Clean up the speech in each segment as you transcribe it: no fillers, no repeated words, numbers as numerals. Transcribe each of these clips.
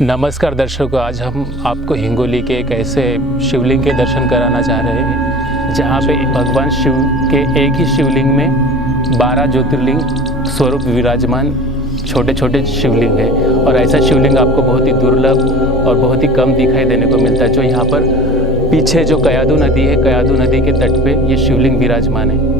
नमस्कार दर्शकों, आज हम आपको हिंगोली के एक ऐसे शिवलिंग के दर्शन कराना चाह रहे हैं जहाँ पे भगवान शिव के एक ही शिवलिंग में 12 ज्योतिर्लिंग स्वरूप विराजमान छोटे छोटे शिवलिंग है। और ऐसा शिवलिंग आपको बहुत ही दुर्लभ और बहुत ही कम दिखाई देने को मिलता है। जो यहाँ पर पीछे जो कयाधु नदी है, कयाधु नदी के तट पे ये शिवलिंग विराजमान है।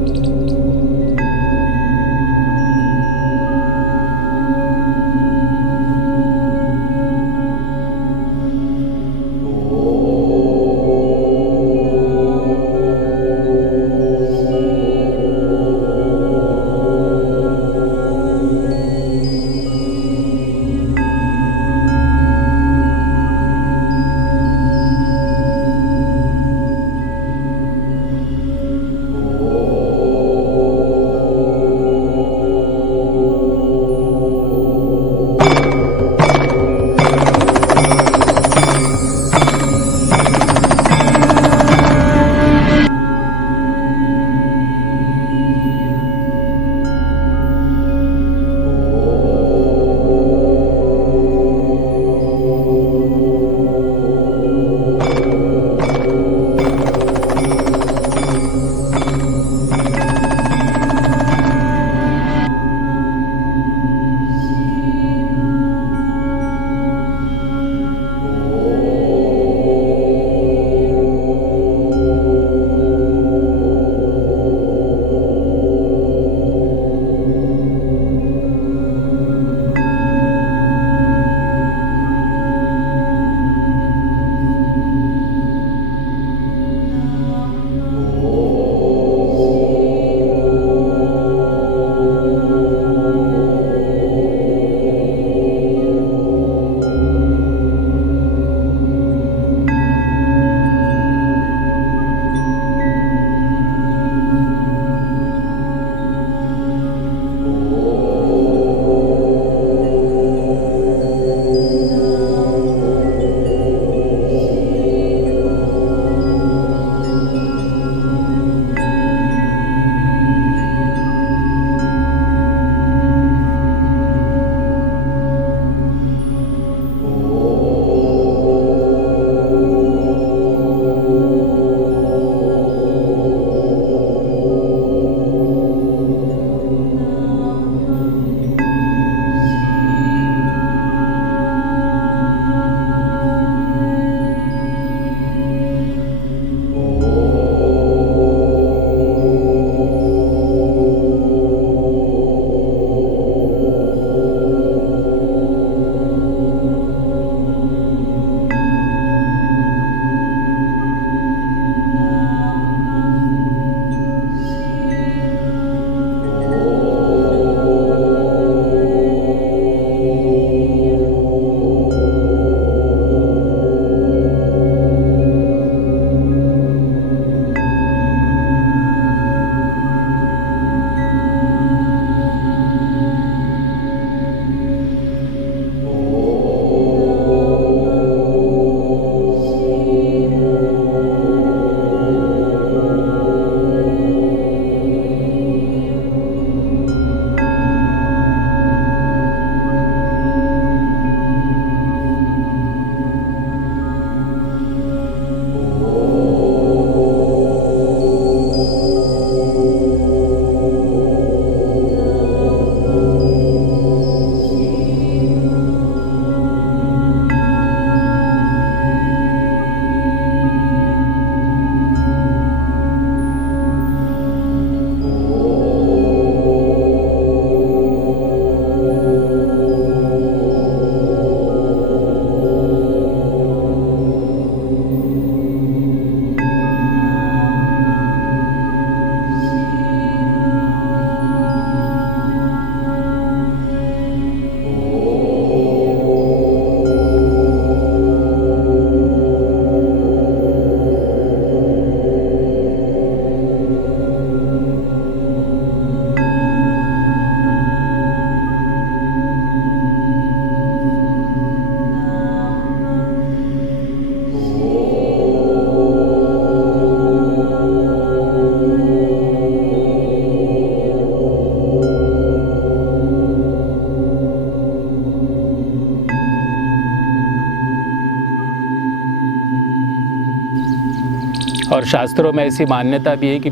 और शास्त्रों में ऐसी मान्यता भी है कि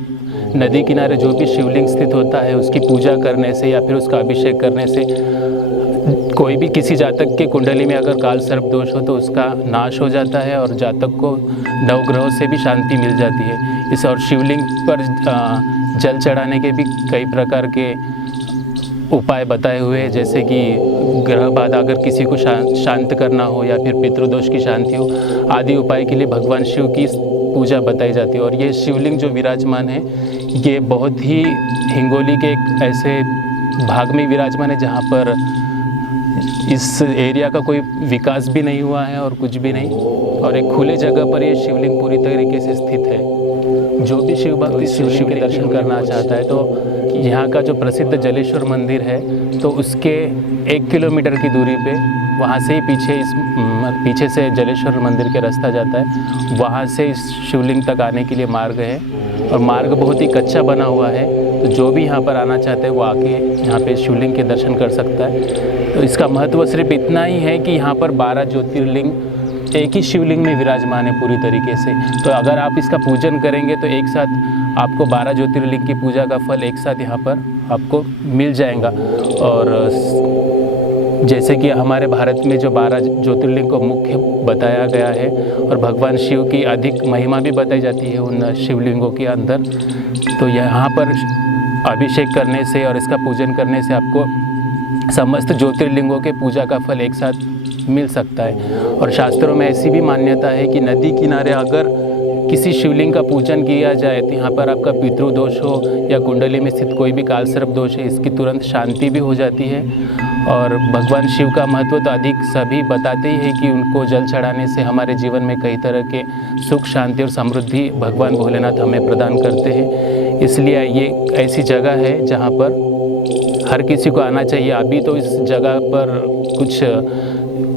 नदी किनारे जो भी शिवलिंग स्थित होता है उसकी पूजा करने से या फिर उसका अभिषेक करने से कोई भी किसी जातक के कुंडली में अगर काल सर्प दोष हो तो उसका नाश हो जाता है और जातक को नवग्रहों से भी शांति मिल जाती है। इस और शिवलिंग पर जल चढ़ाने के भी कई प्रकार के उपाय बताए हुए हैं, जैसे कि ग्रह बाधा अगर किसी को शांत करना हो या फिर पितृदोष की शांति हो आदि उपाय के लिए भगवान शिव की पूजा बताई जाती है। और ये शिवलिंग जो विराजमान है ये बहुत ही हिंगोली के एक ऐसे भाग में विराजमान है जहाँ पर इस एरिया का कोई विकास भी नहीं हुआ है और कुछ भी नहीं, और एक खुले जगह पर ये शिवलिंग पूरी तरीके से स्थित है। जो भी शिव भक्त इस शिवलिंग के दर्शन करना चाहता है तो यहाँ का जो प्रसिद्ध जलेश्वर मंदिर है तो उसके 1 किलोमीटर की दूरी पे वहाँ से ही पीछे से जलेश्वर मंदिर के रास्ता जाता है, वहाँ से इस शिवलिंग तक आने के लिए मार्ग है और मार्ग बहुत ही कच्चा बना हुआ है। तो जो भी यहाँ पर आना चाहते हैं वो आके यहाँ पे शिवलिंग के दर्शन कर सकता है। तो इसका महत्व सिर्फ इतना ही है कि यहाँ पर 12 ज्योतिर्लिंग एक ही शिवलिंग में विराजमान है पूरी तरीके से। तो अगर आप इसका पूजन करेंगे तो एक साथ आपको 12 ज्योतिर्लिंग की पूजा का फल एक साथ यहाँ पर आपको मिल जाएगा। और जैसे कि हमारे भारत में जो 12 ज्योतिर्लिंग को मुख्य बताया गया है और भगवान शिव की अधिक महिमा भी बताई जाती है उन शिवलिंगों के अंदर, तो यहाँ पर अभिषेक करने से और इसका पूजन करने से आपको समस्त ज्योतिर्लिंगों के पूजा का फल एक साथ मिल सकता है। और शास्त्रों में ऐसी भी मान्यता है कि नदी किनारे अगर किसी शिवलिंग का पूजन किया जाए तो यहाँ पर आपका पितृदोष हो या कुंडली में स्थित कोई भी कालसर्प दोष है इसकी तुरंत शांति भी हो जाती है। और भगवान शिव का महत्व तो अधिक सभी बताते ही है कि उनको जल चढ़ाने से हमारे जीवन में कई तरह के सुख शांति और समृद्धि भगवान भोलेनाथ हमें प्रदान करते हैं। इसलिए ये ऐसी जगह है जहाँ पर हर किसी को आना चाहिए। अभी तो इस जगह पर कुछ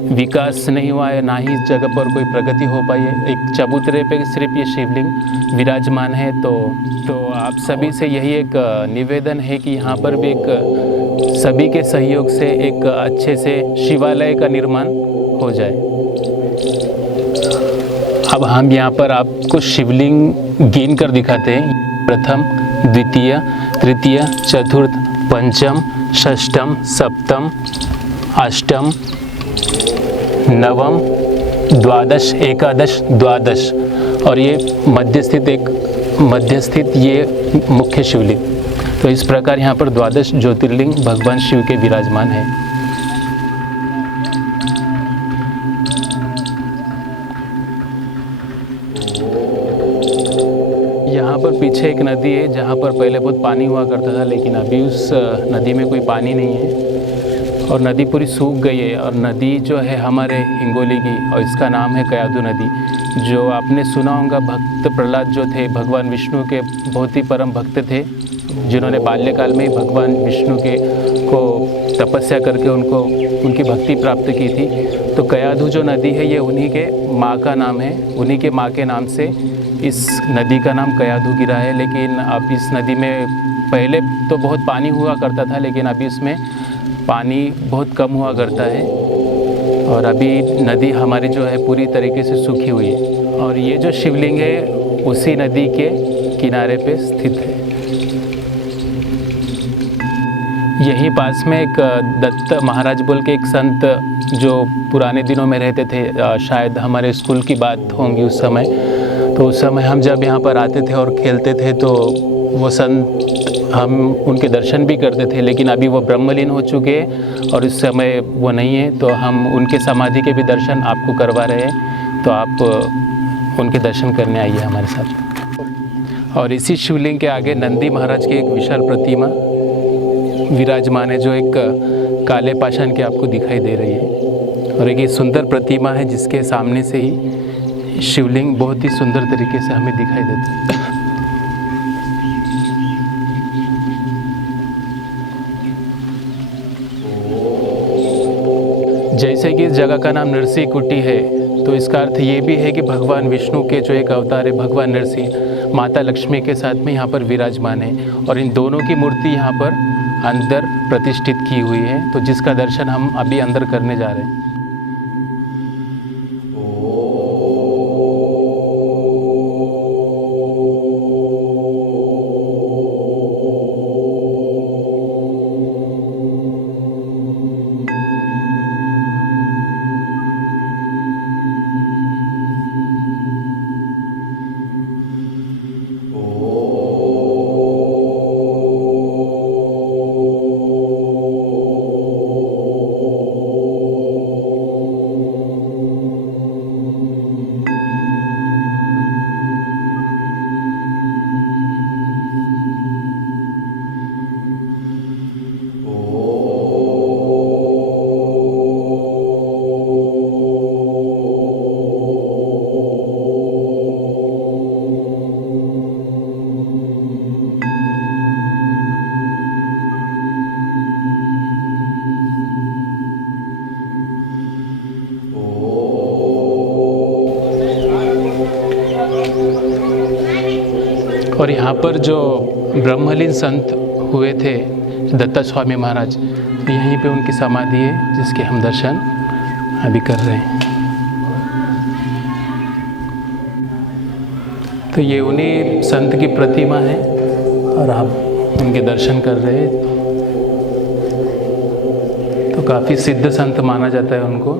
विकास नहीं हुआ है, ना ही इस जगह पर कोई प्रगति हो पाई है। एक चबूतरे पे सिर्फ ये शिवलिंग विराजमान है। तो आप सभी से यही एक निवेदन है कि यहाँ पर भी एक सभी के सहयोग से एक अच्छे से शिवालय का निर्माण हो जाए। अब हम यहाँ पर आपको शिवलिंग गिन कर दिखाते हैं। प्रथम, द्वितीय, तृतीय, चतुर्थ, पंचम, षष्ठम, सप्तम, अष्टम, नवम, द्वादश, एकादश, द्वादश और ये मध्यस्थित ये मुख्य शिवलिंग। तो इस प्रकार यहाँ पर 12 ज्योतिर्लिंग भगवान शिव के विराजमान है। यहाँ पर पीछे एक नदी है जहाँ पर पहले बहुत पानी हुआ करता था, लेकिन अभी उस नदी में कोई पानी नहीं है और नदी पूरी सूख गई है। और नदी जो है हमारे हिंगोली की और इसका नाम है कयाधु नदी। जो आपने सुना होगा भक्त प्रहलाद जो थे भगवान विष्णु के बहुत ही परम भक्त थे, जिन्होंने बाल्यकाल में ही भगवान विष्णु को तपस्या करके उनकी भक्ति प्राप्त की थी। तो कयाधु जो नदी है ये उन्हीं के माँ का नाम है, उन्हीं के माँ के नाम से इस नदी का नाम कयाधु गिरा है। लेकिन अब इस नदी में पहले तो बहुत पानी हुआ करता था, लेकिन अभी इसमें पानी बहुत कम हुआ करता है और अभी नदी हमारी जो है पूरी तरीके से सूखी हुई है। और ये जो शिवलिंग है उसी नदी के किनारे पे स्थित है। यहीं पास में एक दत्त महाराज बोल के एक संत जो पुराने दिनों में रहते थे, शायद हमारे स्कूल की बात होंगी उस समय। तो उस समय हम जब यहाँ पर आते थे और खेलते थे तो वो संत हम उनके दर्शन भी करते थे, लेकिन अभी वो ब्रह्मलीन हो चुके हैं और इस समय वो नहीं है। तो हम उनके समाधि के भी दर्शन आपको करवा रहे हैं, तो आप उनके दर्शन करने आइए हमारे साथ। और इसी शिवलिंग के आगे नंदी महाराज की एक विशाल प्रतिमा विराजमान है जो एक काले पाषाण की आपको दिखाई दे रही है। और एक ये सुंदर प्रतिमा है जिसके सामने से ही शिवलिंग बहुत ही सुंदर तरीके से हमें दिखाई देता है। जैसे कि इस जगह का नाम नरसिंह कुटी है, तो इसका अर्थ ये भी है कि भगवान विष्णु के जो एक अवतार है भगवान नरसिंह माता लक्ष्मी के साथ में यहाँ पर विराजमान है। और इन दोनों की मूर्ति यहाँ पर अंदर प्रतिष्ठित की हुई है, तो जिसका दर्शन हम अभी अंदर करने जा रहे हैं। और यहाँ पर जो ब्रह्मलीन संत हुए थे दत्ता स्वामी महाराज, तो यहीं पे उनकी समाधि है जिसके हम दर्शन अभी कर रहे हैं। तो ये उन्हीं संत की प्रतिमा है और आप उनके दर्शन कर रहे हैं। तो काफ़ी सिद्ध संत माना जाता है उनको।